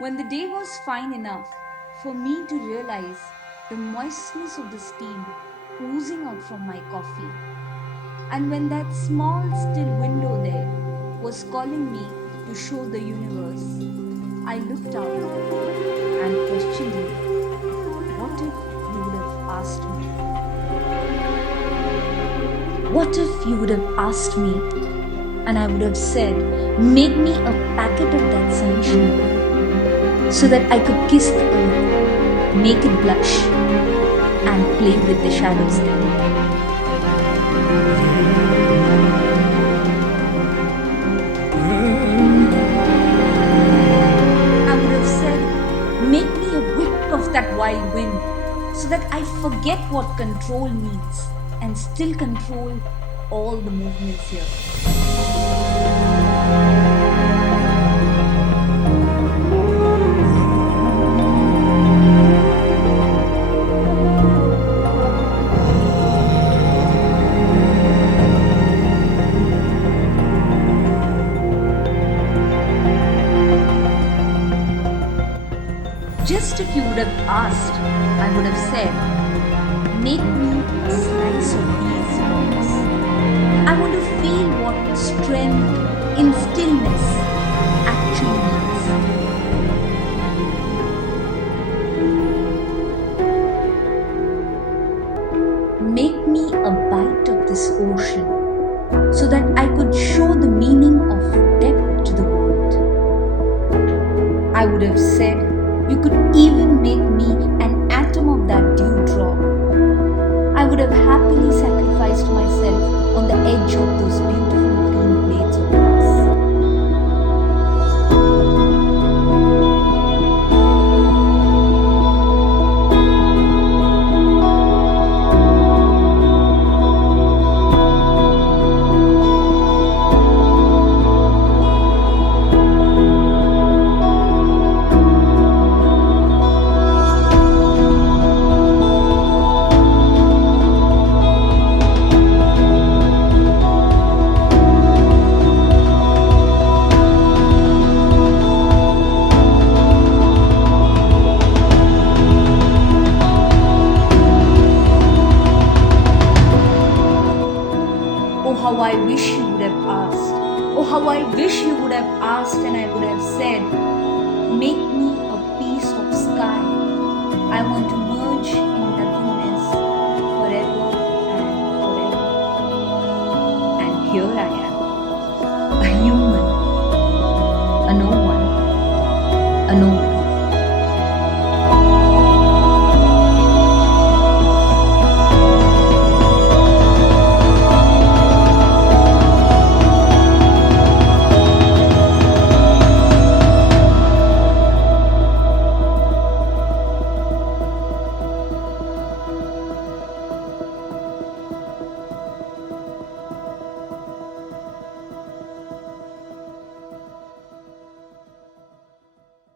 When the day was fine enough for me to realize the moistness of the steam oozing out from my coffee, and when that small still window there was calling me to show the universe, I looked out and questioned you. What if you would have asked me? What if you would have asked me and I would have said, make me a packet of that sunshine so that I could kiss the earth, make it blush, and play with the shadows there. I would have said, make me a whip of that wild wind so that I forget what control means and still control all the movements here. Just if you would have asked, I would have said, make me a slice of these rocks. I want to feel what strength in stillness actually means. Make me a bite of this ocean so that I could show the meaning of depth to the world. I would have said, you could even make me an atom of that dewdrop. I would have happily sacrificed myself on the edge of those beautiful green blades of grass. Oh, how I wish you would have asked. Oh, how I wish you would have asked, and I would have said, make me a piece of sky. I want to merge in nothingness forever and forever. And here I am, a human, a no one, a no one.